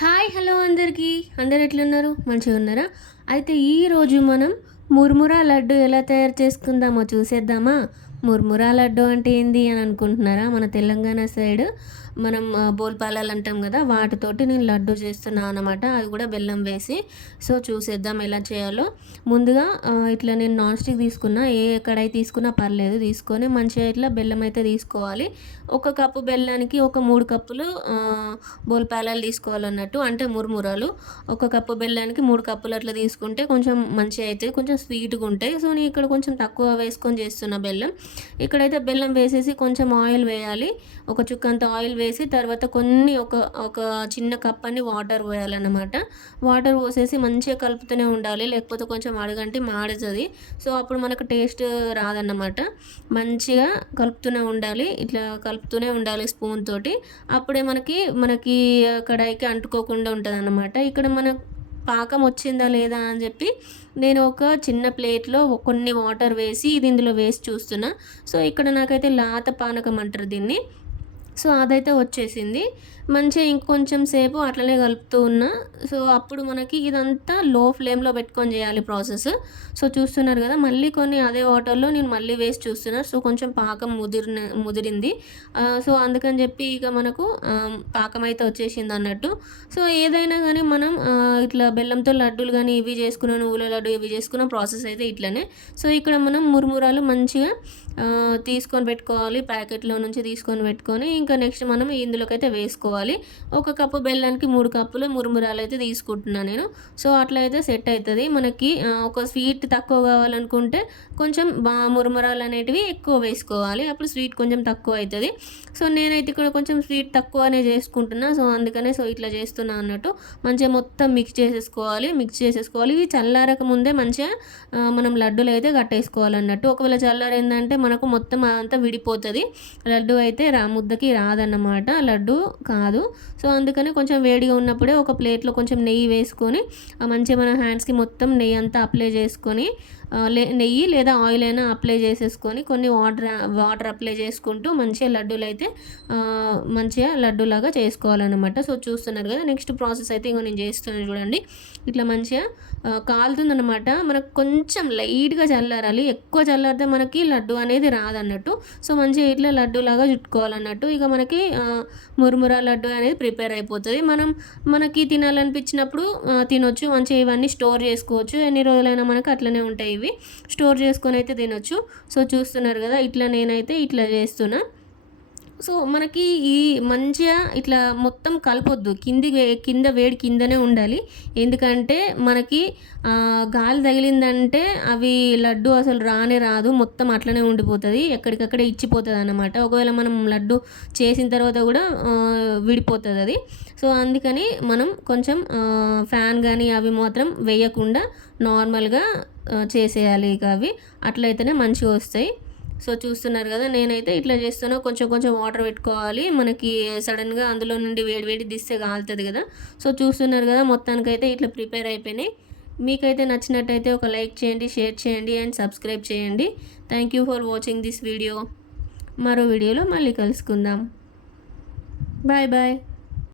Hi hello అందరికీ. అందరు ఎట్లున్నారు? మంచిగా ఉన్నారా? అయితే ఈరోజు మనం మురుమురా లడ్డు ఎలా తయారు చేసుకుందామో చూసేద్దామా? మురుమురా లడ్డు అంటే ఏంది అని అనుకుంటున్నారా? మన తెలంగాణ సైడ్ మనం బోల్పాలాలు అంటాం కదా, వాటితోటి నేను లడ్డు చేస్తున్నాను అనమాట. అది కూడా బెల్లం వేసి. సో చూసేద్దాం ఎలా చేయాలో. ముందుగా ఇట్లా నేను నాన్ స్టిక్ తీసుకున్నా, ఏ కడాయి తీసుకున్నా పర్లేదు, తీసుకొని మంచిగా ఇట్లా బెల్లం అయితే తీసుకోవాలి. ఒక కప్పు బెల్లానికి ఒక 3 కప్పులు బోల్పాలాలు తీసుకోవాలన్నట్టు, అంటే మురుమురాలు. ఒక కప్పు బెల్లానికి 3 కప్పులు అట్లా తీసుకుంటే కొంచెం మంచిగా అవుతాయి, కొంచెం స్వీట్గా ఉంటాయి. సో నేను ఇక్కడ కొంచెం తక్కువ వేసుకొని చేస్తున్నా బెల్లం. ఇక్కడైతే బెల్లం వేసేసి కొంచెం ఆయిల్ వేయాలి. ఒక చుక్కంత ఆయిల్ వేసి తర్వాత కొన్ని ఒక ఒక చిన్న కప్ అని వాటర్ పోయాలన్నమాట. వాటర్ పోసేసి మంచిగా కలుపుతూనే ఉండాలి, లేకపోతే కొంచెం అడుగంటి మాడుతుంది. సో అప్పుడు మనకు టేస్ట్ రాదన్నమాట. మంచిగా కలుపుతూనే ఉండాలి, ఇట్లా కలుపుతూనే ఉండాలి స్పూన్ తోటి. అప్పుడే మనకి కడాయికి అంటుకోకుండా ఉంటుందన్నమాట. ఇక్కడ మన పాకం వచ్చిందా లేదా అని చెప్పి నేను ఒక చిన్న ప్లేట్లో కొన్ని వాటర్ వేసి ఇది ఇందులో వేసి చూస్తున్నా. సో ఇక్కడ నాకైతే లాత పానకం అంటారు దీన్ని. సో అదైతే వచ్చేసింది. మంచిగా ఇంకొంచెం సేపు అట్లనే కలుపుతూ ఉన్నా. సో అప్పుడు మనకి ఇదంతా లో ఫ్లేమ్లో పెట్టుకొని చేయాలి ప్రాసెస్. సో చూస్తున్నారు కదా, మళ్ళీ కొన్ని అదే వాటర్లో నేను మళ్ళీ వేసి చూస్తున్నా. సో కొంచెం పాకం ముదిరింది. సో అందుకని చెప్పి ఇక మనకు పాకం అయితే వచ్చేసింది అన్నట్టు. సో ఏదైనా కానీ మనం ఇట్లా బెల్లంతో లడ్డూలు కానీ ఇవి చేసుకున్న, నువ్వుల లడ్డు ఇవి చేసుకున్న ప్రాసెస్ అయితే ఇట్లనే. సో ఇక్కడ మనం మురుమురాలు మంచిగా తీసుకొని పెట్టుకోవాలి, ప్యాకెట్లో నుంచి తీసుకొని పెట్టుకొని ఇంకా నెక్స్ట్ మనం ఇందులోకి అయితే వేసుకోవాలి. ఒక కప్పు బెల్లానికి 3 కప్పులు మురుమురాలు అయితే తీసుకుంటున్నాను నేను. సో అట్లా అయితే సెట్ అవుతుంది మనకి. ఒక స్వీట్ తక్కువ కావాలనుకుంటే కొంచెం మురుమురాలు అనేటివి ఎక్కువ వేసుకోవాలి, అప్పుడు స్వీట్ కొంచెం తక్కువ అవుతుంది. సో నేనైతే ఇక్కడ కొంచెం స్వీట్ తక్కువనే చేసుకుంటున్నా. సో అందుకనే సో ఇట్లా చేస్తున్నా అన్నట్టు. మంచిగా మొత్తం మిక్స్ చేసేసుకోవాలి. ఇవి చల్లారక ముందే మంచిగా మనం లడ్డూలు అయితే కట్టేసుకోవాలన్నట్టు. ఒకవేళ చల్లారైందంటే మనకు మొత్తం అంతా విడిపోతుంది, లడ్డు అయితే ముద్దకి రాదన్నమాట, లడ్డు కాదు. సో అందుకని కొంచెం వేడిగా ఉన్నప్పుడే ఒక ప్లేట్లో కొంచెం నెయ్యి వేసుకొని మంచిగా మన హ్యాండ్స్కి మొత్తం నెయ్యి అంతా అప్లై చేసుకొని, నెయ్యి లేదా ఆయిల్ అయినా అప్లై చేసేసుకొని కొన్ని వాటర్ అప్లై చేసుకుంటూ మంచిగా లడ్డూలు అయితే మంచిగా లడ్డూలాగా చేసుకోవాలన్నమాట. సో చూస్తున్నారు కదా, నెక్స్ట్ ప్రాసెస్ అయితే ఇంకో నేను చేస్తున్నాను చూడండి. ఇట్లా మంచిగా కాలుతుందన్నమాట. మనకు కొంచెం లైట్గా చల్లారాలి, ఎక్కువ చల్లారితే మనకి లడ్డు అనేది రాదన్నట్టు. సో మంచిగా ఇట్లా లడ్డూలాగా చుట్టుకోవాలన్నట్టు. ఇక మనకి మురుమురా లడ్డు అనేది ప్రిపేర్ అయిపోతుంది. మనకి తినాలనిపించినప్పుడు తినొచ్చు. మంచిగా ఇవన్నీ స్టోర్ చేసుకోవచ్చు, ఎన్ని రోజులైనా మనకు అట్లనే ఉంటాయి, ఇవి స్టోర్ చేసుకొని అయితే తినొచ్చు. సో చూస్తున్నారు కదా, ఇట్లా నేనైతే ఇట్లా చేస్తున్నా. సో మనకి ఈ మంచిగా ఇట్లా మొత్తం కలపొద్దు, కింద వేడి కిందనే ఉండాలి. ఎందుకంటే మనకి గాలి తగిలిందంటే అవి లడ్డు అసలు రాదు, మొత్తం అట్లనే ఉండిపోతుంది, ఎక్కడికక్కడే ఇచ్చిపోతుంది అన్నమాట. ఒకవేళ మనం లడ్డు చేసిన తర్వాత కూడా విడిపోతుంది అది. సో అందుకని మనం కొంచెం ఫ్యాన్ కానీ అవి మాత్రం వేయకుండా నార్మల్గా చేసేయాలి. ఇక అవి అట్లయితేనే మంచిగా వస్తాయి. సో చూస్తున్నారు కదా, నేనైతే ఇట్లా చేస్తున్నా. కొంచెం వాటర్ పెట్టుకోవాలి, మనకి సడన్గా అందులో నుండి వేడి దిస్తే కాలుతుంది కదా. సో చూస్తున్నారు కదా, మొత్తానికైతే ఇట్లా ప్రిపేర్ అయిపోయినాయి. మీకైతే నచ్చినట్టయితే ఒక లైక్ చేయండి, షేర్ చేయండి అండ్ సబ్స్క్రైబ్ చేయండి. Thank you for watching this video. మరో వీడియోలో మళ్ళీ కలుసుకుందాం. Bye bye.